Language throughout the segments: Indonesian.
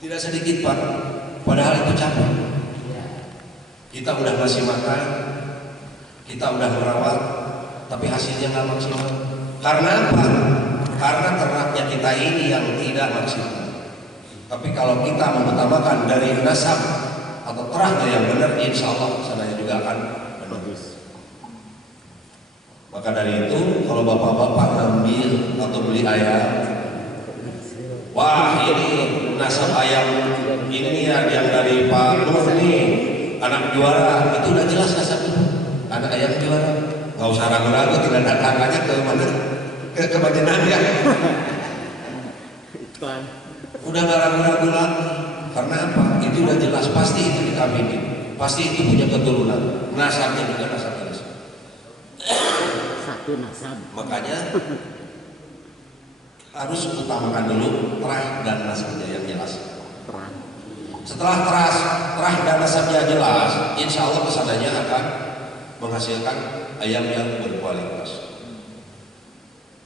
Tidak sedikit Pak, padahal itu capek. Kita udah ngasih makan, kita udah merawat, tapi hasilnya nggak maksimal. Karena apa? Karena ternaknya kita ini yang tidak maksimal. Tapi kalau kita mengutamakan dari nasab atau terahnya yang benar, insya Allah sananya juga akan bagus. Maka dari itu, kalau bapak-bapak ngambil atau beli ayam, wah ini nasab ayam ini ya yang dari Pak Nur nih, anak juara, itu udah jelas nasabnya, anak ayam juara. Nggak usah ragu-ragu, tidak ada angkanya ke mana, ke Bajenan ya. Udah nggak ragu-ragu lagi, karena apa? Itu udah jelas, pasti itu dikawinin, pasti itu punya keturunan, nasabnya juga nasab jelas. Satu nasab. Makanya harus utamakan dulu terah dan nasabnya yang jelas. Setelah terah dan nasabnya jelas, insya Allah kesananya akan menghasilkan ayam yang berkualitas.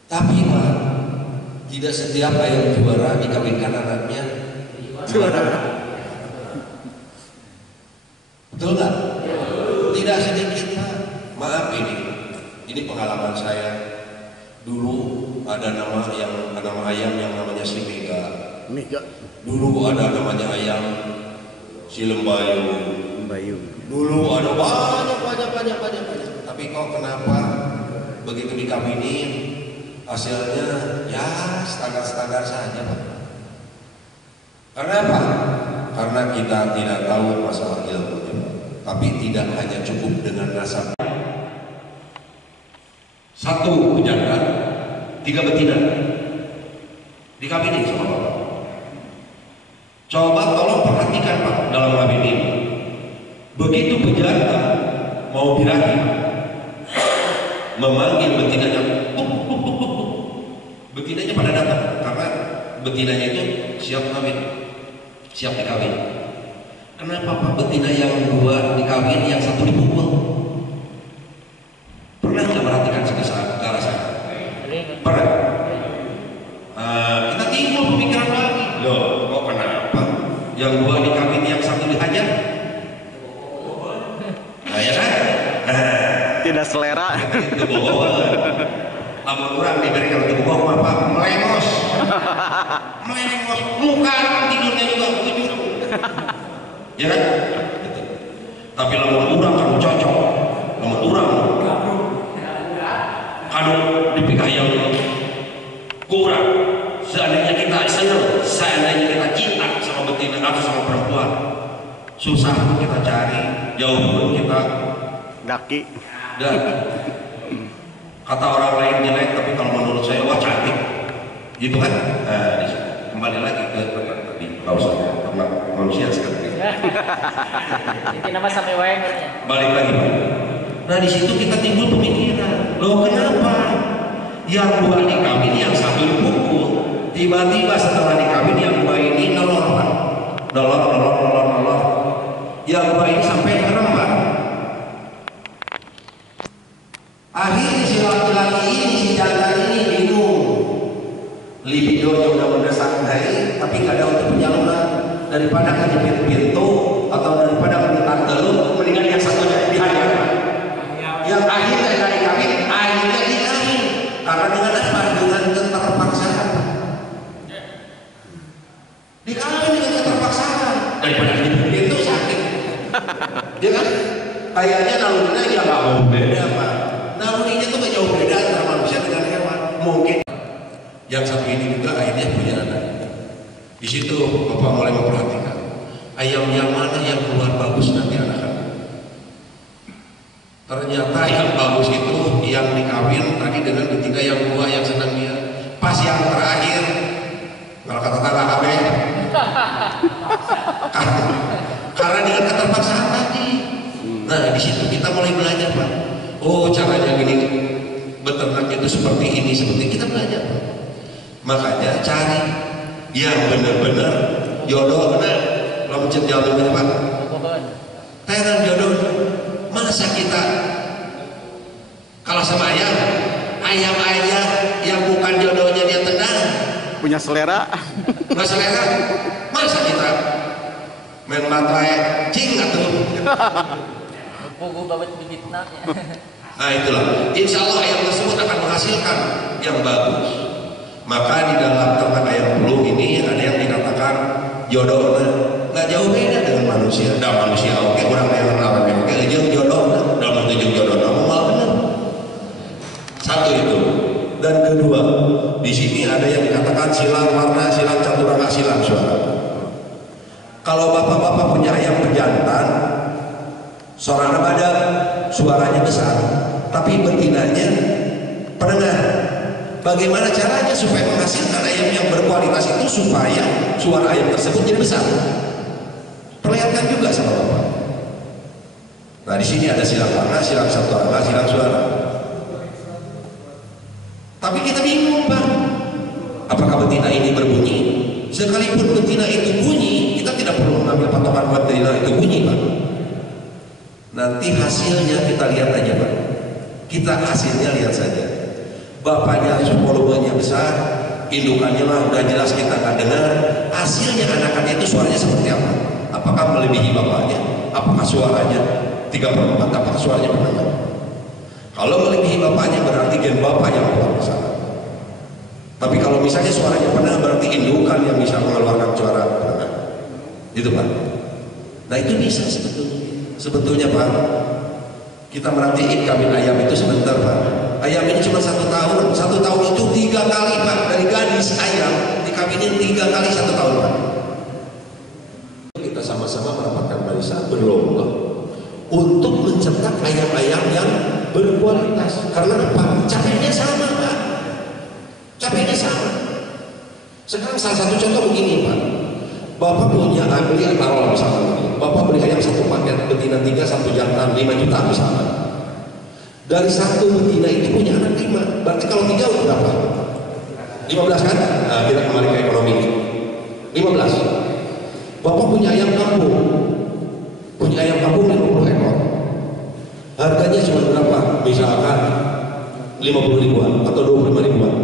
Tapi Pak, tidak setiap ayam juara dikawinkan anaknya juara. Betul nggak? Tidak sedikit Pak. Maaf ini pengalaman saya. Dulu ada nama ayam yang namanya si Mega. Dulu ada namanya ayam si Lembayu. Dulu ada banyak. Tapi kok kenapa begitu dikawinin hasilnya ya standar saja Pak? Karena apa? Karena kita tidak tahu masalah ilmunya. Tapi tidak hanya cukup dengan nasab. 1 jantan, 3 betina dikawinin sama Bapak. Coba tolong perhatikan Pak dalam kawin ini. Begitu pejantan mau birahi, memanggil betinanya, betinanya pada datang karena betinanya itu siap kawin, siap dikawin. Kenapa Pak betina yang 2 dikawin, yang 1 dipukul? Pernah nggak perhatikan ke arah sana? Pernah. Kita timbul pemikiran lagi. Loh, kok kenapa? Yang 2 dikawin, yang 1 dihajar? Nah ya kan? Tidak selera. Itu bohong. Lama kurang diberikan untuk bohong apa? Melengos. Muka tidurnya juga bujur. Ya kan? Gitu. Tapi lama kurang kan cocok. Lama kurang. Kalau dipikir yang kurang, seandainya kita senang, seandainya kita cinta sama betina atau sama perempuan, susah kita cari, jauh pun kita daki. Dan kata orang lain jelek, tapi kalau menurut saya wah cantik, gitu kan? Nah, kembali lagi ke tadi, nggak usah karena manusia sekali. Itu nama sampai wayang. Balik lagi, Pak. Nah di situ kita timbul pemikiran, loh kenapa yang 2 dikawin, yang 1 dipukul? Tiba-tiba setelah dikawin yang 2 ini nolor, Pak. Nolor. Yang 2 ini sampai merem, Pak. Akhirnya si laki-laki ini, si jantan ini bingung. Libidonya udah mendesak dari, tapi nggak ada untuk penyaluran. Daripada kejepit pintu atau daripada meminta telur, mendingan yang satunya dihajar. Yang akhirnya dari kawin, akhirnya dikawin. Karena dengan apa? Dengan keterpaksaan. Dikawin dengan keterpaksaan. Daripada kejepit pintu sakit. Ya kan? Kayaknya nalurinya ya nggak mau beda Pak. Nalurinya tuh nggak jauh beda antara manusia dengan hewan. Mungkin yang satu ini juga akhirnya punya anak. Di situ Bapak mulai memperhatikan ayam yang mana yang keluar bagus nanti anak-anak. Ternyata yang bagus itu yang dikawin tadi dengan betina yang 2 yang senang dia. Pas yang terakhir, kalau kata tanah KB, karena dengan keterpaksaan tadi. Nah di situ kita mulai belajar Pak. Oh caranya gini, beternak itu seperti ini, kita belajar Pak. Makanya cari yang benar-benar jodoh, benar. Kalau mencet jodohnya Pak, tenan jodoh. Masa kita kalah sama ayam yang bukan jodohnya dia tendang, Punya selera. Nggak selera. Masa kita main materai cing atau Pugu babet bibitna. nah itulah. Insya Allah ayam tersebut akan menghasilkan yang bagus. Maka di dalam ternak ayam pelung ini ada yang dikatakan jodoh. Nggak jauh beda dengan manusia. Nah manusia oke, orang yang lawan oke, ujung jodoh. Dalam ujung jodoh, namun malah benar. Satu itu. Dan kedua, di sini ada yang dikatakan silang warna, silang caturanga, silang suara. Kalau bapak-bapak punya ayam pejantan, suaranya badak, suaranya besar, tapi betinanya penengah. Bagaimana caranya supaya menghasilkan ayam yang berkualitas itu supaya suara ayam tersebut jadi besar? Perlihatkan juga sama bapak. Nah di sini ada silang warna, silang caturanga, silang suara. Tapi kita bingung Pak, apakah betina ini berbunyi? Sekalipun betina itu bunyi, kita tidak perlu mengambil patokan betina itu bunyi Pak. Nanti hasilnya kita lihat aja Pak. Kita hasilnya lihat saja. Bapaknya volumenya besar, indukannya lah udah jelas kita nggak dengar. Hasilnya anakannya itu suaranya seperti apa? Apakah melebihi bapaknya? Apakah suaranya 3/4? Apakah suaranya penengah? Kalau melebihi bapaknya berarti gen bapak yang keluar kesana. Tapi kalau misalnya suaranya penengah berarti indukan yang bisa mengeluarkan suara penengah. Gitu Pak. Nah itu bisa sebetulnya. Sebetulnya Pak, kita merhatiin kambing ayam itu sebentar Pak. Ayam ini cuma 1 tahun. 1 tahun itu 3 kali Pak. Dari gadis ayam dikawinin 3 kali 1 tahun Pak. Kita sama-sama mendapatkan barisan berlomba untuk mencetak ayam-ayam yang berkualitas. Karena apa? Capeknya sama Pak. Capeknya sama. Sekarang salah satu contoh begini Pak. Bapak punya beli taruh misalnya. Bapak beli ayam 1 paket betina 3 1 jantan 5 juta misalnya. Dari 1 betina itu punya anak 5. Berarti kalau 3 udah berapa? 15 kan? Nah, kita kembali ke ekonomi. 15. Bapak punya ayam kampung. Punya ayam kampung 50 ekor. Harganya cuma berapa? Misalkan 50 ribuan atau 25 ribuan.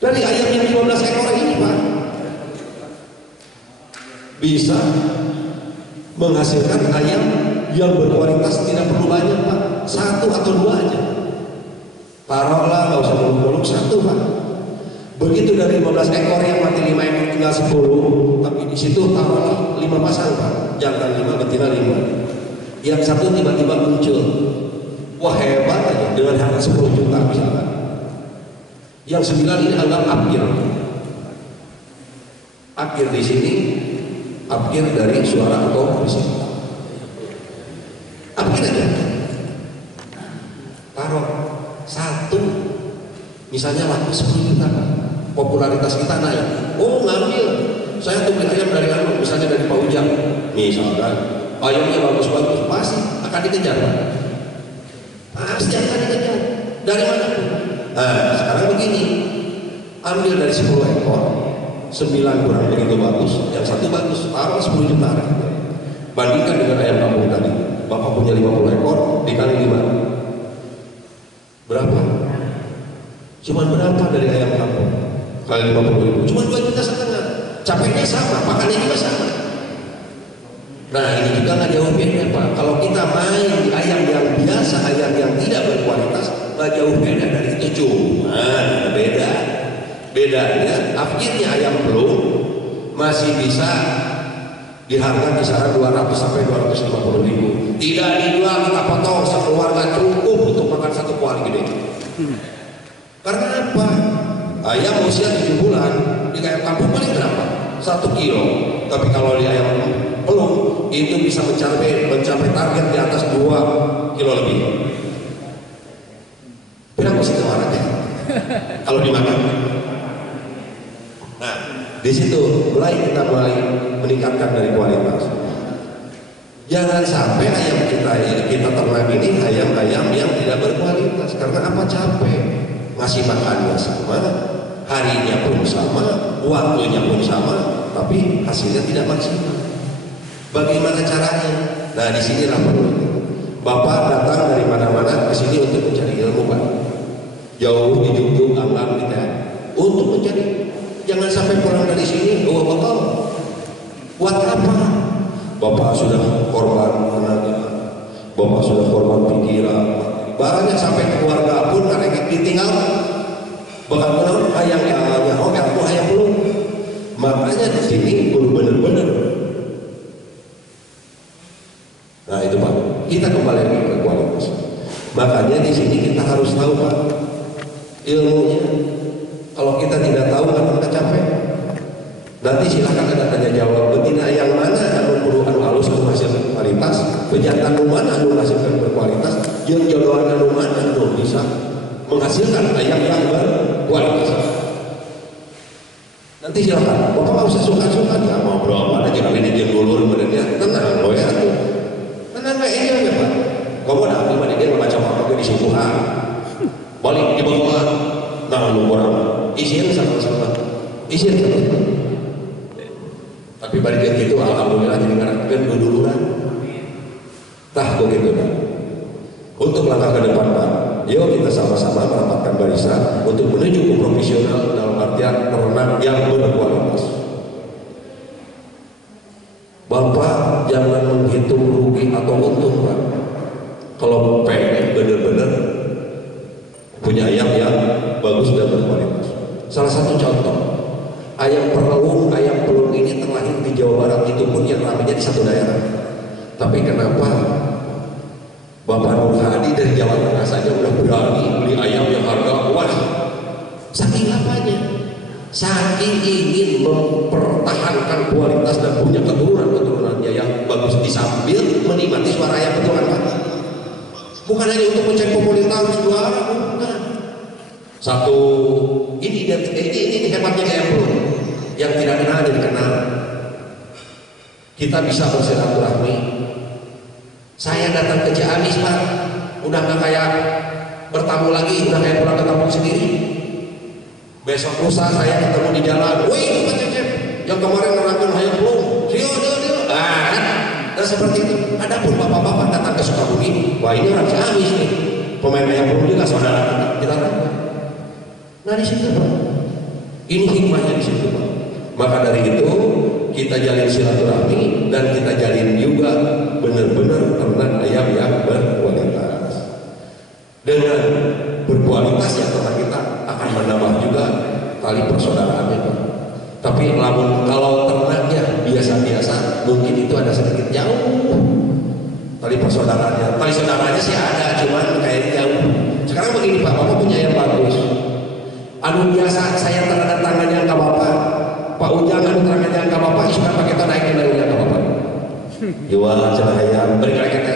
Dari ayam yang 15 ekor ini Pak bisa menghasilkan ayam yang berkualitas, tidak perlu banyak Pak, 1 atau 2 aja. Taruhlah nggak usah muluk-muluk 1 Pak. Begitu dari 15 ekor yang mati 5 ekor tinggal 10, tapi di situ taruhlah 5 pasang Pak, jantan 5 betina 5. Yang 1 tiba-tiba muncul, wah hebat aja dengan harga 10 juta misalkan. Yang 9 ini anggap akhir di sini, akhir dari suara atau musik. Akhir aja. Taruh 1, misalnya laku 10 juta, popularitas kita naik. Oh ngambil, saya tuh beli ayam dari misalnya dari Pak Ujang, misalkan ayamnya bagus-bagus, pasti akan dikejar. Pasti akan dikejar. Dari mana? Nah, sekarang begini, ambil dari 10 ekor, 9 kurang begitu bagus, yang 1 bagus, taruh 10 juta. Bandingkan dengan ayam kampung tadi, Bapak punya 50 ekor, dikali 5. Berapa? Cuman berapa dari ayam kampung? Kali 50 ribu, cuma 2,5 juta. Capeknya sama, makannya juga sama. Nah ini juga nggak jauh beda Pak. Kalau kita main di ayam yang biasa, ayam yang tidak berkualitas, nggak jauh beda dari itu. Cuma bedanya akhirnya ayam pelung masih bisa di harga kisaran 200 sampai 250 ribu. Tidak dijual, kita potong sekeluarga cukup untuk makan 1 kuali gede. Karena apa? Ayam usia 7 bulan di ayam kampung paling berapa? 1 kilo. Tapi kalau di ayam pelung itu bisa mencapai target di atas 2 kilo lebih. Berapa sih keluarannya? Kalau dimakan. Nah, di situ kita mulai meningkatkan dari kualitas. Jangan sampai ayam kita ternak ini ayam-ayam yang tidak berkualitas. Karena apa? Capek. Ngasih makannya sama, harinya pun sama, waktunya pun sama, tapi hasilnya tidak maksimal. Bagaimana caranya? Nah, di sinilah perlu. Bapak datang dari mana-mana ke sini untuk mencari ilmu Pak. Jauh di Jogja, Anglang, gitu ya. untuk mencari. Jangan sampai pulang dari sini bawa bekal. Buat apa? Bapak sudah korban tenaga, bapak sudah korban pikiran, barangnya sampai keluarga pun karena ditinggal. Bahkan benar hayang nyawa aku hayang belum. Makanya di sini perlu benar-benar. Nah itu Pak, kita kembali lagi ke kualitas. Makanya di sini kita harus tahu Pak ilmunya. Kalau kita tidak tahu akan kita capek. Nanti silakan ada tanya jawab. Betina yang mana anu perlu anu halus anu hasilkan kualitas, pejantan anu mana anu hasilkan berkualitas, jeung jodohan anu mana anu bisa menghasilkan ayam yang berkualitas. Nanti silakan. Bapak nggak usah suka-suka ya mau berapa aja kali ini jeung dulur benernya tenang loh ya. Tenang aja ya Pak. Kamu ada apa mana dia membaca apa di Sukuhan. Balik di bawah. Nah lu orang izin sama-sama. Izin sama-sama. Tapi balik gitu alhamdulillah jadi ngarepkeun duluran. Tah begitu Pak. Untuk langkah ke depan Pak, yuk kita sama-sama merapatkan barisan untuk menuju ke profesional dalam artian ternak yang berkualitas. Bapak jangan menghitung rugi atau untung Pak. Kalau pengen benar-benar punya ayam yang bagus dan berkualitas. Salah satu contoh, ayam pelung ini terlahir di Jawa Barat, itu pun yang ramainya di satu daerah. Tapi kenapa Bapak Nur Hadi dari Jawa Tengah saja udah berani beli ayam yang harga wah? Saking apanya? Saking ingin mempertahankan kualitas dan punya keturunan-keturunannya yang bagus di sambil menikmati suara ayam betulan Pak. Bukan hanya untuk mencari popularitas juara, bukan. Satu ini hebatnya ayam pelung yang tidak kenal dan dikenal. Kita bisa bersilaturahmi. Saya datang ke Ciamis Pak, udah nggak kayak bertamu lagi, udah kayak pulang ke kampung sendiri. Besok lusa saya ketemu di jalan, wih Pak Cecep, yang kemarin nerangkan ayam pelung, dia. Dan seperti itu. Adapun bapak-bapak datang ke Sukabumi, wah ini orang Ciamis nih, pemain ayam pelung juga saudara kita rapat. Nah di situ Pak, ini hikmahnya di situ Pak. Maka dari itu kita jalin silaturahmi dan kita jalin juga benar-benar ternak ayam yang berkualitas. Dengan berkualitas ya ternak kita akan menambah juga tali persaudaraannya Pak. Tapi kalau ternaknya biasa-biasa, mungkin itu ada sedikit jauh tali persaudaraannya. Tali saudaranya sih ada, cuman kayaknya jauh. Sekarang begini Pak, Bapak punya yang bagus. Anu biasa saya tanda tangannya ke Bapak, Pak Ujang anu tangannya ke Bapak, suka pakai tanda tangannya ke Bapak. Iwa cahaya berikan kita.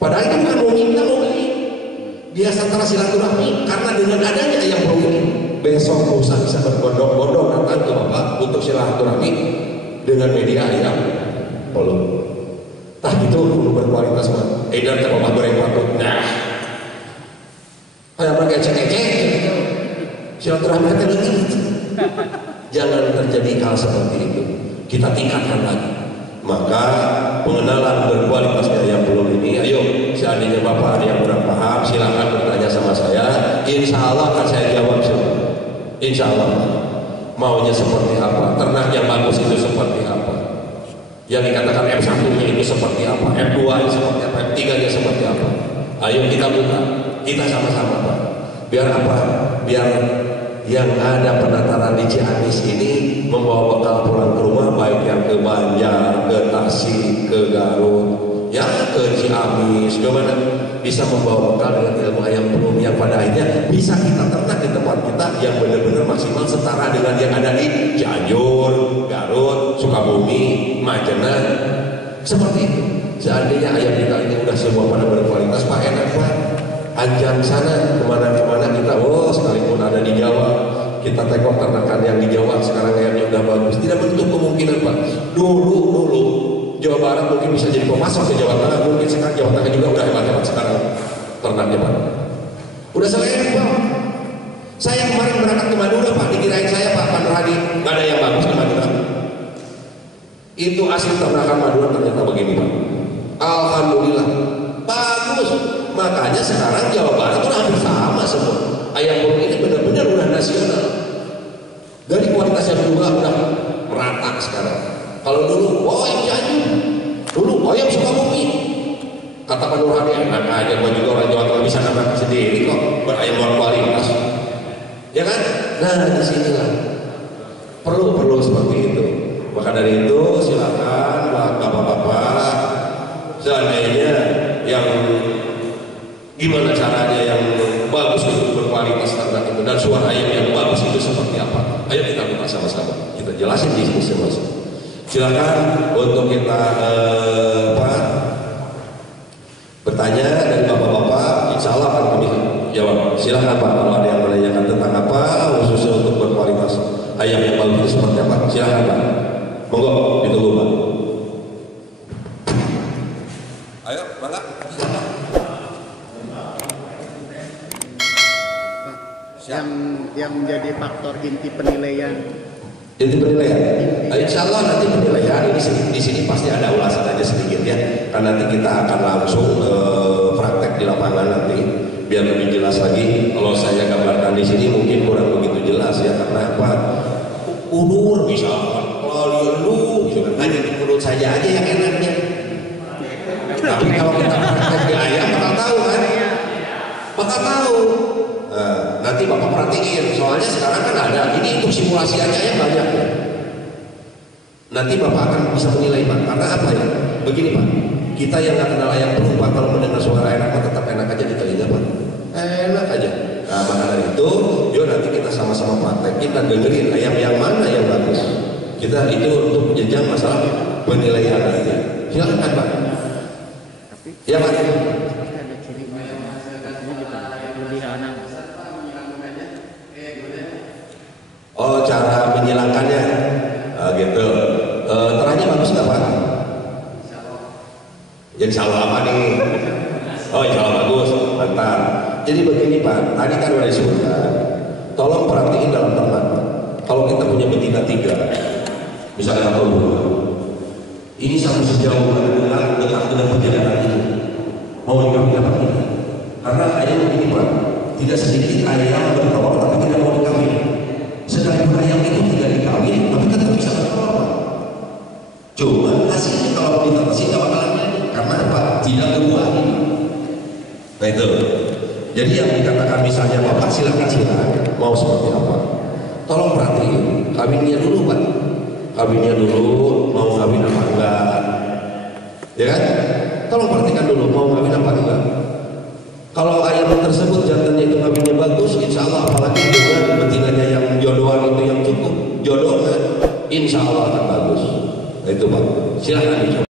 Padahal itu bukan mau minta mau beli. Biasa antara silaturahmi karena dengan adanya ayam pelung ini besok lusa bisa berbondong-bondong datang ke Bapak untuk silaturahmi dengan media ayam pelung. Tah gitu perlu berkualitas Pak. Edan ke Bapak goreng waktu. Nah, ayam pakai cek-cek. Silaturahmi kita lagi. Jangan terjadi hal seperti itu. Kita tingkatkan lagi. Maka pengenalan berkualitasnya ayam pelung ini, ayo seandainya Bapak ada yang kurang paham, silakan bertanya sama saya. Insya Allah akan saya jawab semua. Insya Allah. Maunya seperti apa? Ternak yang bagus itu seperti apa? Yang dikatakan F1-nya itu seperti apa? F2-nya seperti apa? F3-nya seperti apa? Ayo kita buka. Kita sama-sama Pak. Biar apa? Biar yang ada penataran di Ciamis ini membawa bekal pulang ke rumah, baik yang ke Banjar, ke Tasik, ke Garut, ya ke Ciamis, kemana bisa membawa bekal dengan ilmu ayam pelung yang pada akhirnya bisa kita ternak di tempat kita yang benar-benar maksimal setara dengan yang ada di Cianjur, Garut, Sukabumi, Magetan, seperti itu. Seandainya ayam kita ini udah semua pada berkualitas Pak, enak Pak. Anjang sana kemana-kemana kita, sekalipun ada di Jawa, kita tengok ternakan yang di Jawa sekarang ayamnya udah bagus. Tidak menutup kemungkinan Pak. Dulu Jawa Barat mungkin bisa jadi pemasok ke Jawa Tengah, mungkin sekarang Jawa Tengah juga udah hebat sekarang ternaknya Pak. Udah selesai Pak. Saya kemarin berangkat ke Madura Pak, dikirain saya Pak Nur Hadi, nggak ada yang bagus ke Madura. Itu asli ternakan Madura ternyata begini Pak. Alhamdulillah bagus. Makanya sekarang Jawa Barat udah hampir sama semua. ayam pelung ini benar-benar udah nasional. Dari kualitasnya juga udah merata sekarang. Kalau dulu, oh ayam Cianjur, dulu ayam Sukabumi. Kata Pak Nur Hadi, enak aja, gua juga orang Jawa Tengah bisa makan sendiri kok, berayam berkualitas. Ya kan? Nah disinilah perlu seperti itu. Maka dari itu silakan bapak-bapak, seandainya yang gimana caranya yang bagus itu berkualitas ternak itu dan suara ayam yang bagus itu seperti apa? Ayo kita buka sama-sama, kita jelasin di sini semua. Silakan untuk kita bertanya dari bapak-bapak, insya Allah akan kami jawab. Silakan Pak, kalau ada yang menanyakan tentang apa khususnya untuk berkualitas ayam yang bagus itu seperti apa? Silakan Pak. Monggo ditunggu Pak. Ayo, mangga. Yang menjadi faktor inti penilaian. Inti penilaian. Insya Allah nanti penilaian ini di sini pasti ada ulasan aja sedikit ya. Karena nanti kita akan langsung praktek di lapangan nanti biar lebih jelas lagi. Kalau saya gambarkan di sini mungkin kurang begitu jelas ya, karena apa? Ulur misalkan, lalu gitu kan, hanya di mulut saja aja yang enaknya. Tapi kalau kita praktek di ayam bakal tahu kan? Bakal tahu. Nanti Bapak perhatiin, soalnya sekarang kan ada, ini untuk simulasi aja yang banyak ya. Nanti Bapak akan bisa menilai Pak, karena apa ya? Begini Pak, kita yang nggak kenal ayam pelung Pak, kalau mendengar suara enak Pak, tetap enak aja di telinga Pak. Enak aja. Nah maka dari itu, yuk nanti kita sama-sama praktek, kita dengerin ayam yang mana yang bagus. Kita itu untuk jenjang masalah penilaian nanti. Silakan Pak. Ya Pak. Ada cirinya, lebih anak. Oh cara menyilangkannya gitu. Teranya bagus nggak Pak? Jadi salah apa nih? Oh insya Allah bagus, mantap. Jadi begini Pak, tadi kan udah disebutkan, tolong perhatiin dalam ternak. Kalau kita punya betina 3, misalnya atau 2, ini satu sejauh mana dekat dengan perjalanan ini, mau dikawin apa tidak? Karena ayam begini Pak, tidak sedikit ayam bertelur tapi tidak mau dikawin. Sedangkan ayam itu tidak dikawin tapi tetap bisa bertelur. Cuma hasilnya kalau diterasi nggak bakalan jadi, karena apa? Tidak berbuah ini. Nah itu. Jadi yang dikatakan misalnya Bapak silakan mau seperti apa? Tolong perhatiin, kawinnya dulu Pak. Kawinnya dulu, mau kawin apa enggak? Ya kan? Tolong perhatikan dulu, mau kawin apa enggak? Kalau ayam tersebut jantannya itu kawinnya bagus, insya Allah apalagi dengan betinanya yang jodohan itu yang cukup jodoh kan, insya Allah akan bagus. Nah, itu Pak, silahkan dicoba.